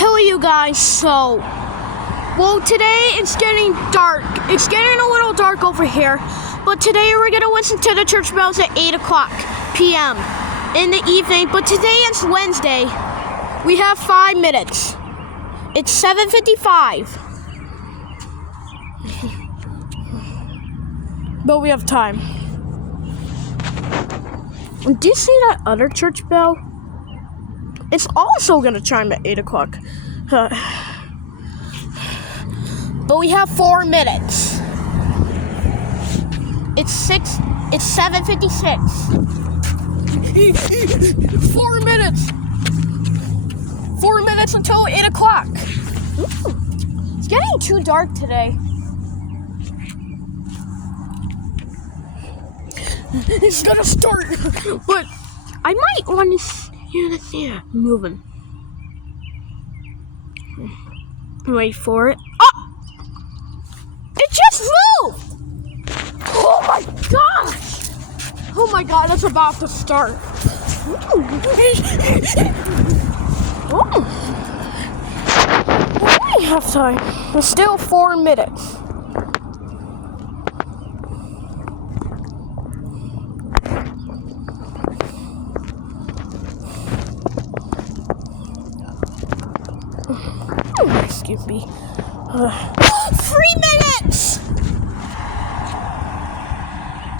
Hello, you guys. Today it's getting dark. It's getting a little dark over here. But today we're going to listen to the church bells at 8 o'clock p.m. in the evening. But today is Wednesday. We have 5 minutes. It's 7:55. But we have time. Do you see that other church bell? It's also going to chime at 8 o'clock. But we have 4 minutes. It's 7:56. 4 minutes. 4 minutes until 8 o'clock. Ooh, it's getting too dark today. It's gonna start, but I might want to hear the theater moving. Wait for it. Oh! It just moved! Oh my gosh! Oh my god, it's about to start. Oh. We have time. There's still 4 minutes. Excuse me. 3 minutes!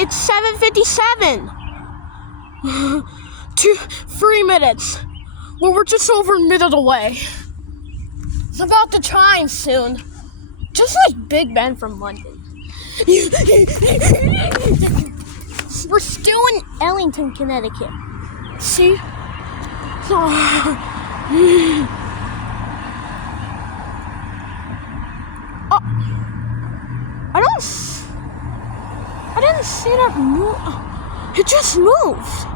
It's 7:57. 3 minutes. Well, we're just over a minute away. It's about to chime soon. Just like Big Ben from London. We're still in Ellington, Connecticut. See? I didn't see that move. It just moved.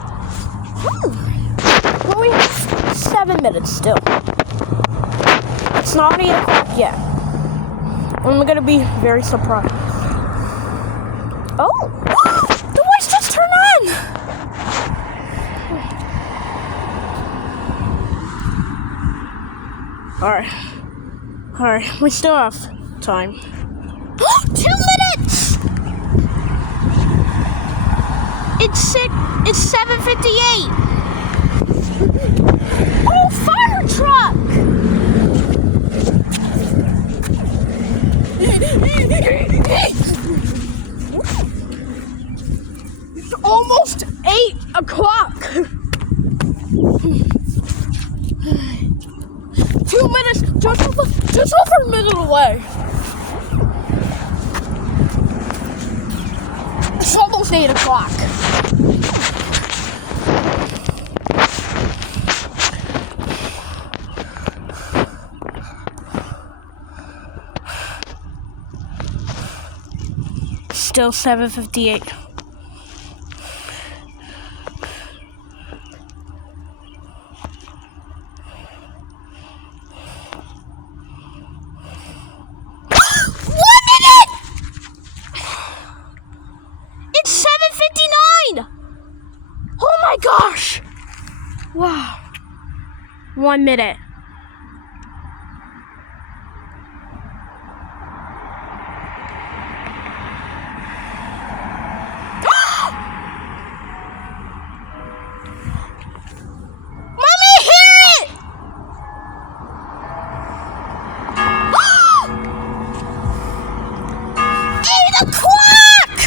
Well, we have 7 minutes still. It's not 8 o'clock yet. I'm gonna be very surprised. Oh! The lights just turned on! Alright, we still have time. 2 minutes! It's 7:58. Oh, fire truck! It's almost 8 o'clock. 2 minutes, just over a minute away. It's almost 8 o'clock. Still 7:58. Gosh! Wow. 1 minute. Mommy, hear it! 8 o'clock!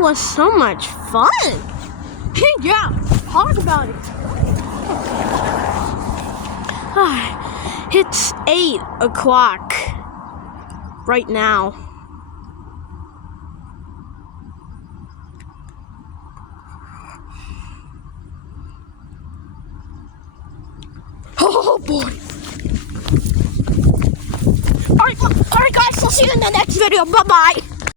was so much fun. Hey, yeah, talk about it. It's 8 o'clock right now. Oh boy. Alright guys, I'll see you in the next video. Bye-bye.